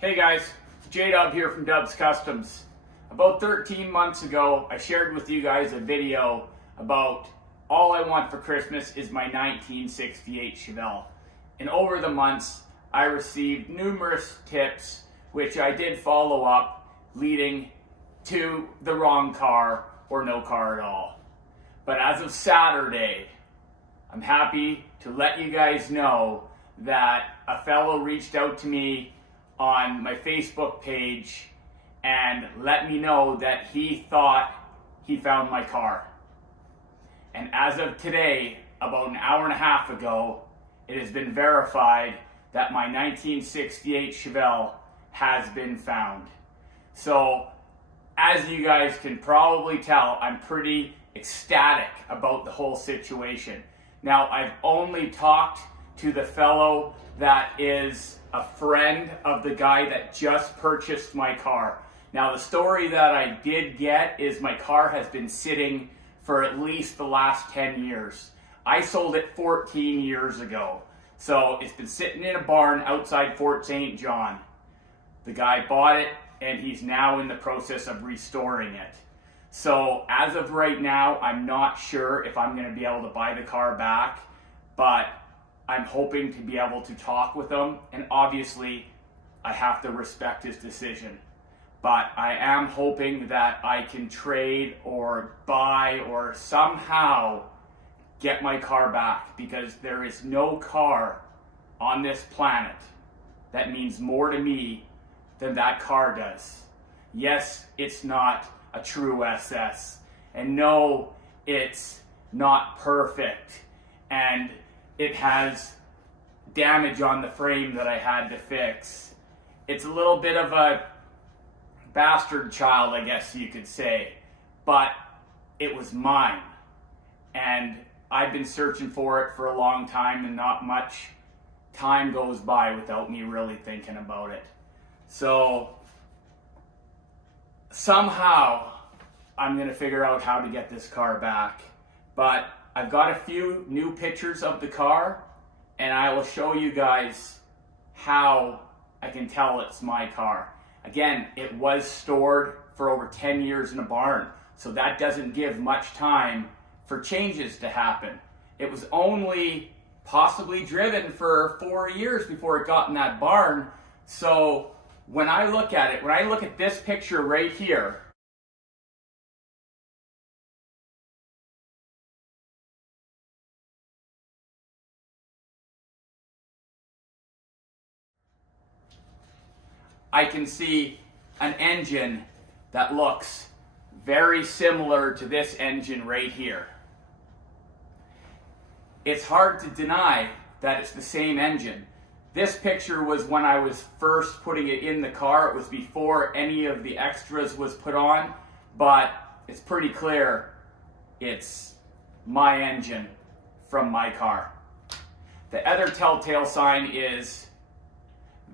Hey guys, it's J-Dub here from Dubs Customs. About 13 months ago, I shared with you guys a video about all I want for Christmas is my 1968 Chevelle. And over the months, I received numerous tips, which I did follow up, leading to the wrong car or no car at all. But as of Saturday, I'm happy to let you guys know that a fellow reached out to me on my Facebook page and let me know that he thought he found my car. And as of today, about an hour and a half ago, it has been verified that my 1968 Chevelle has been found. So, as you guys can probably tell, I'm pretty ecstatic about the whole situation. Now, I've only talked to the fellow that is a friend of the guy that just purchased my car. Now, the story that I did get is my car has been sitting for at least the last 10 years. I sold it 14 years ago. So it's been sitting in a barn outside Fort St. John. The guy bought it and he's now in the process of restoring it. So as of right now, I'm not sure if I'm going to be able to buy the car back, but I'm hoping to be able to talk with him, and obviously I have to respect his decision. But I am hoping that I can trade or buy or somehow get my car back, because there is no car on this planet that means more to me than that car does. Yes, it's not a true SS, and no, it's not perfect, and it has damage on the frame that I had to fix. It's a little bit of a bastard child, I guess you could say, but it was mine. And I've been searching for it for a long time, and not much time goes by without me really thinking about it. So somehow I'm going to figure out how to get this car back. But I've got a few new pictures of the car, and I will show you guys how I can tell it's my car. Again, it was stored for over 10 years in a barn, so that doesn't give much time for changes to happen. It was only possibly driven for 4 years before it got in that barn. So when I look at it, when I look at this picture right here, I can see an engine that looks very similar to this engine right here. It's hard to deny that it's the same engine. This picture was when I was first putting it in the car. It was before any of the extras was put on, but it's pretty clear it's my engine from my car. The other telltale sign is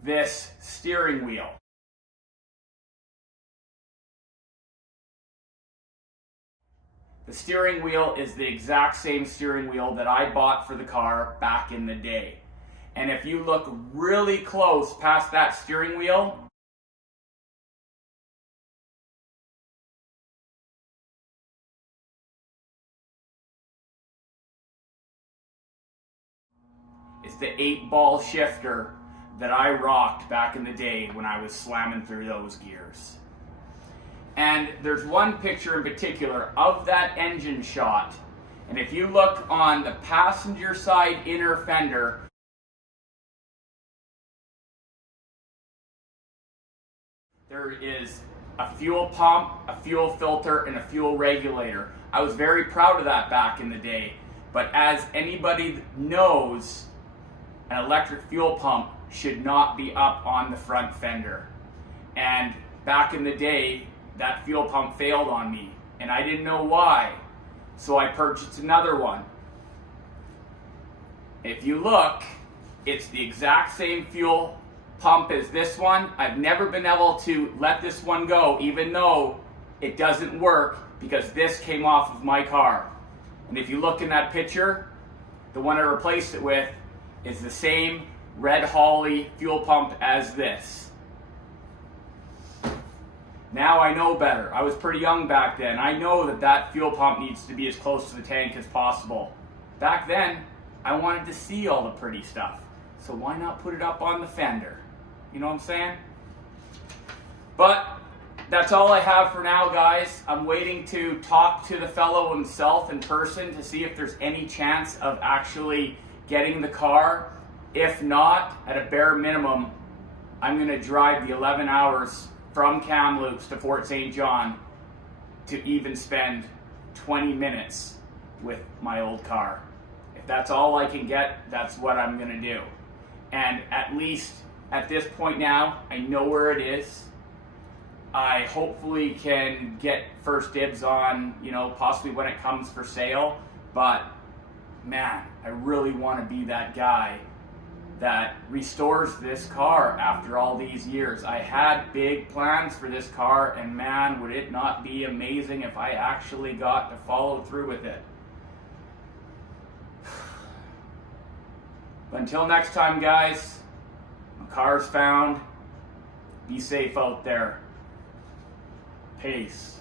this steering wheel. The steering wheel is the exact same steering wheel that I bought for the car back in the day. And if you look really close past that steering wheel, it's the 8-ball shifter that I rocked back in the day when I was slamming through those gears. And there's one picture in particular of that engine shot, and if you look on the passenger side inner fender, there is a fuel pump, a fuel filter, and a fuel regulator. I was very proud of that back in the day, but as anybody knows, an electric fuel pump should not be up on the front fender. And back in the day, that fuel pump failed on me, and I didn't know why, so I purchased another one. If you look, it's the exact same fuel pump as this one. I've never been able to let this one go, even though it doesn't work, because this came off of my car. And if you look in that picture, the one I replaced it with is the same Red Holly fuel pump as this. Now I know better. I was pretty young back then. I know that that fuel pump needs to be as close to the tank as possible. Back then, I wanted to see all the pretty stuff. So why not put it up on the fender? You know what I'm saying? But that's all I have for now, guys. I'm waiting to talk to the fellow himself in person to see if there's any chance of actually getting the car. If not, at a bare minimum, I'm going to drive the 11 hours from Kamloops to Fort St. John to even spend 20 minutes with my old car. If that's all I can get, that's what I'm going to do. And at least at this point now, I know where it is. I hopefully can get first dibs on, possibly when it comes for sale. But man, I really want to be that guy that restores this car after all these years. I had big plans for this car, and man, would it not be amazing if I actually got to follow through with it. But until next time, guys, my car's found. Be safe out there. Peace.